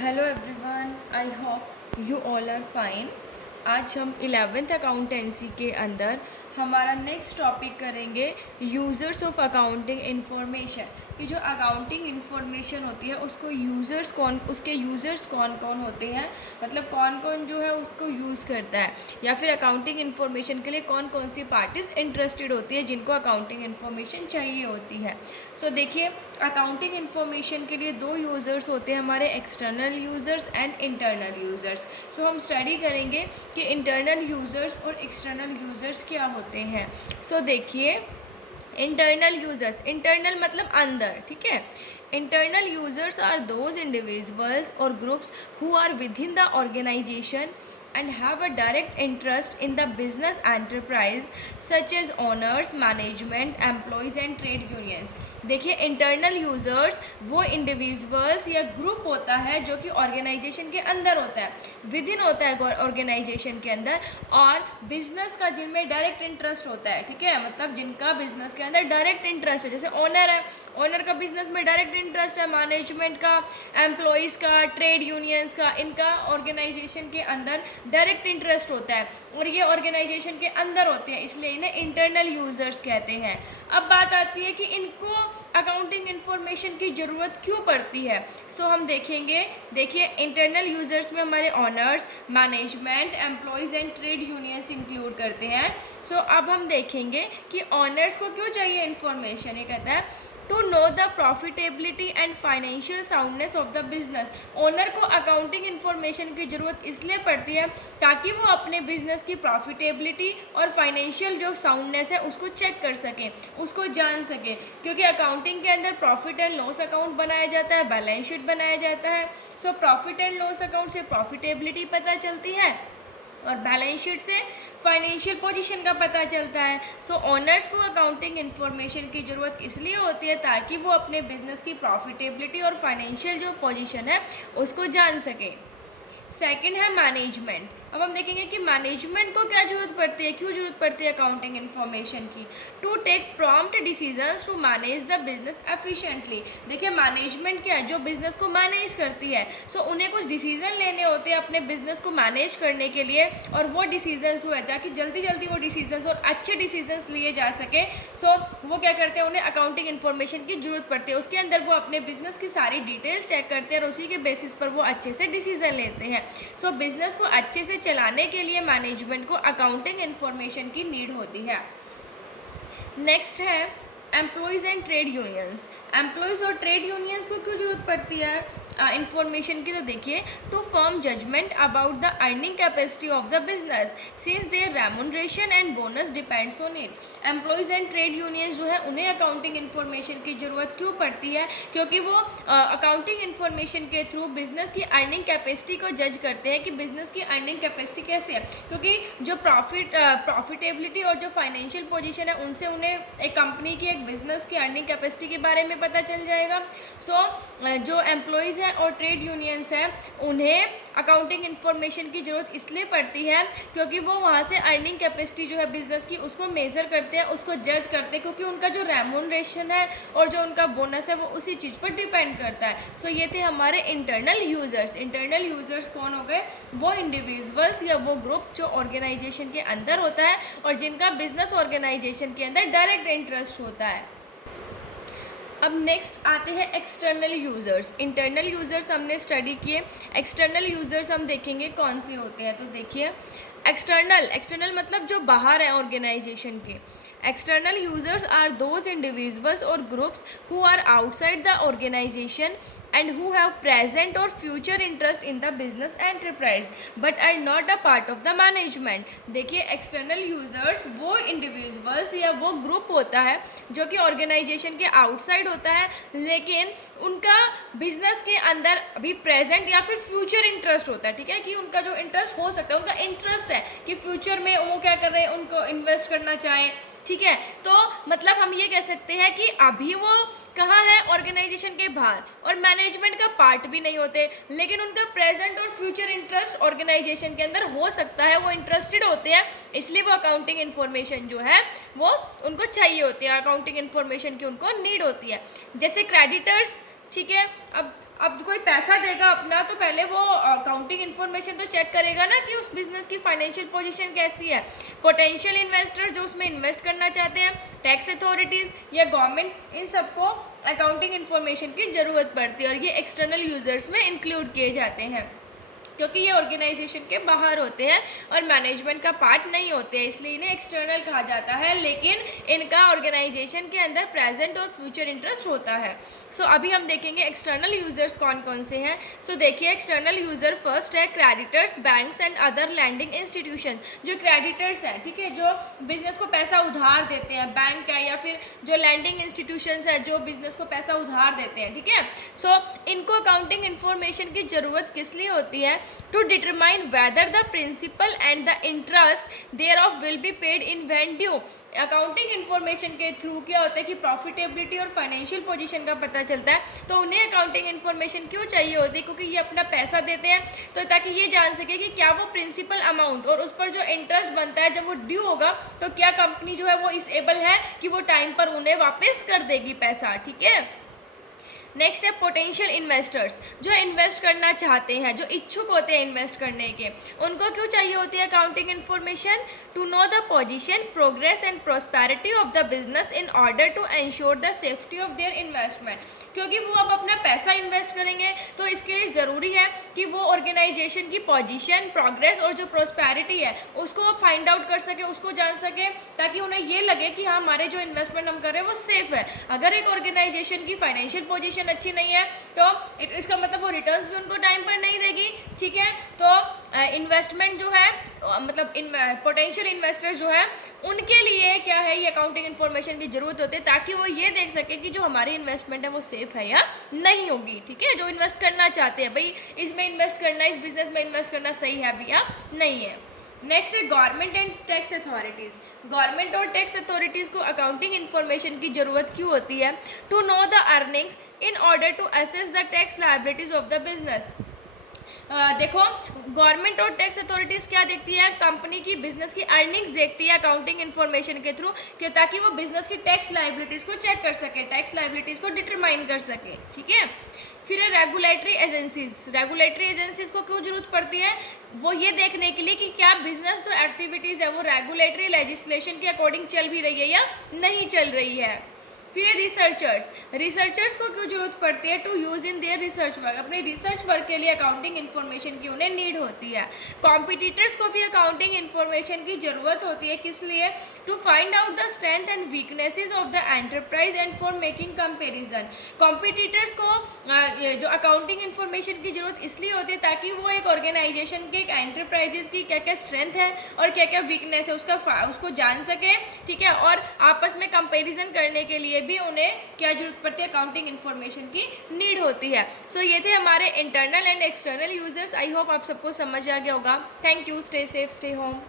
Hello everyone, I hope you all are fine. आज हम 11th accountancy के अंदर हमारा नेक्स्ट टॉपिक करेंगे यूज़र्स ऑफ अकाउंटिंग इंफॉर्मेशन। कि जो अकाउंटिंग इंफॉर्मेशन होती है उसको उसके यूज़र्स कौन कौन होते हैं, मतलब कौन कौन जो है उसको यूज़ करता है, या फिर अकाउंटिंग इंफॉर्मेशन के लिए कौन कौन सी पार्टीज इंटरेस्टेड होती है जिनको अकाउंटिंग इंफॉर्मेशन चाहिए होती है। सो देखिए, अकाउंटिंग इंफॉर्मेशन के लिए दो यूज़र्स होते हैं हमारे, external users and internal users. So हम स्टडी करेंगे कि इंटरनल यूज़र्स और एक्सटर्नल यूज़र्स क्या होते हैं। सो देखिए, इंटरनल यूज़र्स, इंटरनल मतलब अंदर, ठीक है। Internal users are those individuals और groups who are within the organisation and have a direct interest in the business enterprise such as owners, management, employees and trade unions। देखिए, internal users वो individuals या group होता है जो कि organisation के अंदर होता है, विद इन होता है ऑर्गेनाइजेशन के अंदर, और बिजनेस का जिनमें डायरेक्ट इंटरेस्ट होता है, ठीक है। मतलब जिनका बिजनेस के अंदर डायरेक्ट इंटरेस्ट है, जैसे ओनर है, ओनर का बिजनेस में डायरेक्ट इंटरेस्ट है, मैनेजमेंट का, एम्प्लॉयज़ का, ट्रेड यूनियंस का, इनका ऑर्गेनाइजेशन के अंदर डायरेक्ट इंटरेस्ट होता है और ये ऑर्गेनाइजेशन के अंदर होते हैं, इसलिए इन्हें इंटरनल यूज़र्स कहते हैं। अब बात आती है कि इनको अकाउंटिंग इंफॉर्मेशन की ज़रूरत क्यों पड़ती है। सो हम देखेंगे, देखिए इंटरनल यूज़र्स में हमारे honours, management, employees and trade unions include करते हैं। सो अब हम देखेंगे कि ऑनर्स को क्यों चाहिए इंफॉर्मेशन। ये कहता है to know the profitability and financial soundness of the business. Owner को अकाउंटिंग इन्फॉर्मेशन की ज़रूरत इसलिए पड़ती है ताकि वो अपने बिजनेस की प्रॉफिटेबिलिटी और फाइनेंशियल जो साउंडनेस है उसको चेक कर सकें, उसको जान सकें, क्योंकि अकाउंटिंग के अंदर प्रॉफिट एंड लॉस अकाउंट बनाया जाता है, बैलेंस शीट बनाया जाता है। So profit and loss account से प्रॉफिटेबिलिटी पता चलती है और बैलेंस शीट से फाइनेंशियल पोजीशन का पता चलता है। सो ओनर्स को अकाउंटिंग इन्फॉर्मेशन की ज़रूरत इसलिए होती है ताकि वो अपने बिजनेस की प्रॉफिटेबिलिटी और फाइनेंशियल जो पोजीशन है उसको जान सके। सेकंड है मैनेजमेंट। अब हम देखेंगे कि मैनेजमेंट को क्या जरूरत पड़ती है, क्यों जरूरत पड़ती है अकाउंटिंग इन्फॉर्मेशन की। To take prompt decisions to manage the business efficiently. देखिए, मैनेजमेंट क्या है, जो बिजनेस को मैनेज करती है। सो उन्हें कुछ डिसीजन लेने होते हैं अपने बिजनेस को मैनेज करने के लिए, और वो डिसीजंस हुए ताकि जल्दी जल्दी वो डिसीजंस और अच्छे डिसीजंस लिए जा सके। सो वो क्या करते हैं, उन्हें अकाउंटिंग इन्फॉर्मेशन की जरूरत पड़ती है। उसके अंदर वो अपने बिजनेस की सारी डिटेल्स चेक करते हैं और उसी के बेसिस पर वो अच्छे से डिसीजन लेते हैं। सो बिजनेस को अच्छे से चलाने के लिए मैनेजमेंट को अकाउंटिंग इन्फॉर्मेशन की नीड होती है। नेक्स्ट है employees and trade unions. Employees और ट्रेड यूनियंस को क्यों जरूरत पड़ती है इंफॉर्मेशन की, तो देखिए, to form judgement about the earning capacity of the business since their remuneration and bonus depends on it. Employees and trade unions जो है उन्हें अकाउंटिंग इन्फॉर्मेशन की ज़रूरत क्यों पड़ती है, क्योंकि वो अकाउंटिंग इन्फॉर्मेशन के थ्रू बिजनेस की अर्निंग कैपेसिटी को जज करते हैं कि बिजनेस की अर्निंग कैपेसिटी कैसे है, क्योंकि जो प्रॉफिटेबिलिटी और जो फाइनेंशियल पोजीशन है उनसे उन्हें एक कंपनी की, एक बिजनेस की अर्निंग कैपेसिटी के बारे में पता चल जाएगा। सो जो एम्प्लॉयज़ हैं और ट्रेड यूनियंस हैं उन्हें अकाउंटिंग इन्फॉर्मेशन की ज़रूरत इसलिए पड़ती है क्योंकि वो वहाँ से अर्निंग कैपेसिटी जो है बिजनेस की उसको मेज़र करते हैं, उसको जज करते हैं, क्योंकि उनका जो रेमुनरेशन है और जो उनका बोनस है वो उसी चीज़ पर डिपेंड करता है। सो ये थे हमारे इंटरनल यूज़र्स। इंटरनल यूज़र्स कौन हो गए, वो इंडिविजुअल्स या वो ग्रुप जो ऑर्गेनाइजेशन के अंदर होता है और जिनका बिजनेस ऑर्गेनाइजेशन के अंदर डायरेक्ट इंटरेस्ट होता है। अब नेक्स्ट आते हैं एक्सटर्नल यूज़र्स। इंटरनल यूज़र्स हमने स्टडी किए, एक्सटर्नल यूज़र्स हम देखेंगे कौन से होते हैं। तो देखिए, एक्सटर्नल मतलब जो बाहर है ऑर्गेनाइजेशन के। External users are those individuals और groups who are outside the organisation and who have present or future interest in the business enterprise but are not a part of the management। देखिए, external users वो individuals या वो group होता है जो कि organisation के आउटसाइड होता है, लेकिन उनका बिजनेस के अंदर अभी प्रेजेंट या फिर फ्यूचर इंटरेस्ट होता है, ठीक है, कि उनका जो इंटरेस्ट हो सकता है, उनका इंटरेस्ट है कि फ्यूचर में वो क्या कर रहे हैं, उनको इन्वेस्ट करना चाहें, ठीक है। तो मतलब हम ये कह सकते हैं कि अभी वो कहाँ है, ऑर्गेनाइजेशन के बाहर, और मैनेजमेंट का पार्ट भी नहीं होते, लेकिन उनका प्रेजेंट और फ्यूचर इंटरेस्ट ऑर्गेनाइजेशन के अंदर हो सकता है, वो इंटरेस्टेड होते हैं, इसलिए वो अकाउंटिंग इन्फॉर्मेशन जो है वो उनको चाहिए होती है, अकाउंटिंग इन्फॉर्मेशन की उनको नीड होती है। जैसे क्रेडिटर्स, ठीक है। अब अब कोई पैसा देगा अपना तो पहले वो अकाउंटिंग इन्फॉर्मेशन तो चेक करेगा ना कि उस बिजनेस की फाइनेंशियल पोजीशन कैसी है। पोटेंशियल इन्वेस्टर जो उसमें इन्वेस्ट करना चाहते हैं, टैक्स अथॉरिटीज़ या गवर्नमेंट, इन सबको अकाउंटिंग इन्फॉर्मेशन की ज़रूरत पड़ती है और ये एक्सटर्नल यूजर्स में इंक्लूड किए जाते हैं क्योंकि ये ऑर्गेनाइजेशन के बाहर होते हैं और मैनेजमेंट का पार्ट नहीं होते हैं, इसलिए इन्हें एक्सटर्नल कहा जाता है, लेकिन इनका ऑर्गेनाइजेशन के अंदर प्रेजेंट और फ्यूचर इंटरेस्ट होता है। सो अभी हम देखेंगे एक्सटर्नल यूजर्स कौन कौन से हैं। सो देखिए एक्सटर्नल यूजर फर्स्ट है creditors, banks and other lending institution. जो क्रेडिटर्स हैं, ठीक है, जो बिजनेस को पैसा उधार देते हैं, बैंक है या फिर जो लैंडिंग इंस्टीट्यूशंस है जो बिजनेस को पैसा उधार देते हैं, ठीक है। सो इनको अकाउंटिंग इन्फॉर्मेशन की ज़रूरत किस लिए होती है? To determine whether the principal and the interest thereof will be paid in when due. Accounting information के थ्रू क्या होता है कि प्रॉफिटेबिलिटी और फाइनेंशियल पोजीशन का पता चलता है। तो उन्हें अकाउंटिंग इन्फॉर्मेशन क्यों चाहिए होती है? क्योंकि ये अपना पैसा देते हैं तो ताकि ये जान सके कि क्या वो प्रिंसिपल अमाउंट और उस पर जो इंटरेस्ट बनता है जब वो ड्यू होगा तो क्या कंपनी जो है वो इस एबल है कि वो टाइम पर उन्हें वापस कर देगी पैसा, ठीक है। नेक्स्ट है पोटेंशियल इन्वेस्टर्स, जो इन्वेस्ट करना चाहते हैं, जो इच्छुक होते हैं इन्वेस्ट करने के, उनको क्यों चाहिए होती है accounting information? To know the position, progress and prosperity of the business in order to ensure the safety of their investment. क्योंकि वो अब अपना पैसा इन्वेस्ट करेंगे तो इसके लिए ज़रूरी है कि वो ऑर्गेनाइजेशन की पोजीशन, प्रोग्रेस और जो प्रोस्पेरिटी है उसको वो फाइंड आउट कर सके, उसको जान सके, ताकि उन्हें ये लगे कि हाँ हमारे जो इन्वेस्टमेंट हम कर रहे हैं वो सेफ़ है। अगर एक ऑर्गेनाइजेशन की फाइनेंशियल पोजीशन अच्छी नहीं है तो इसका मतलब वो रिटर्न्स भी उनको टाइम पर नहीं देगी, ठीक है। तो इन्वेस्टमेंट जो है मतलब पोटेंशियल इन्वेस्टर्स जो है उनके लिए क्या है, ये अकाउंटिंग इन्फॉर्मेशन की ज़रूरत होती है ताकि वो ये देख सके कि जो हमारी इन्वेस्टमेंट है वो सेफ़ है या नहीं होगी, ठीक है। जो इन्वेस्ट करना चाहते हैं भाई इसमें इन्वेस्ट करना, इस बिज़नेस में इन्वेस्ट करना सही है अभी या नहीं है। नेक्स्ट है government and tax authorities. Government और टैक्स अथॉरिटीज़ को अकाउंटिंग इन्फॉर्मेशन की ज़रूरत क्यों होती है? To know the earnings in order to assess the tax liabilities of the business. देखो गवर्नमेंट और टैक्स अथॉरिटीज़ क्या देखती है? कंपनी की बिजनेस की अर्निंग्स देखती है अकाउंटिंग इन्फॉर्मेशन के थ्रू, क्यों? ताकि वो बिजनेस की टैक्स लायबिलिटीज़ को चेक कर सके, टैक्स लायबिलिटीज़ को डिटरमाइन कर सके, ठीक है। फिर है रेगुलेटरी एजेंसीज। रेगुलेटरी एजेंसीज को क्यों जरूरत पड़ती है? वो ये देखने के लिए कि क्या बिजनेस जो एक्टिविटीज़ है वो रेगुलेटरी लेजिस्लेशन के अकॉर्डिंग चल भी रही है या नहीं चल रही है। फिर रिसर्चर्स। रिसर्चर्स को क्यों जरूरत पड़ती है? To use in their research work. अपने रिसर्च वर्क के लिए अकाउंटिंग इन्फॉर्मेशन की उन्हें नीड होती है। कॉम्पिटिटर्स को भी अकाउंटिंग इन्फॉर्मेशन की ज़रूरत होती है, किस लिए? To find out the strength and weaknesses of the enterprise and for making comparison. Competitors को जो अकाउंटिंग इन्फॉर्मेशन की ज़रूरत इसलिए होती है ताकि वो एक ऑर्गेनाइजेशन के, एक एंटरप्राइजेस की क्या क्या स्ट्रेंथ है और क्या क्या वीकनेस है उसको जान सके, ठीक है। और आपस में कंपेरिजन करने के लिए भी उन्हें क्या जरूरत पड़ती है? अकाउंटिंग इन्फॉर्मेशन की नीड होती है। सो ये थे हमारे internal and external users. I hope आप सबको समझ आ गया होगा। Thank you. Stay safe, stay home.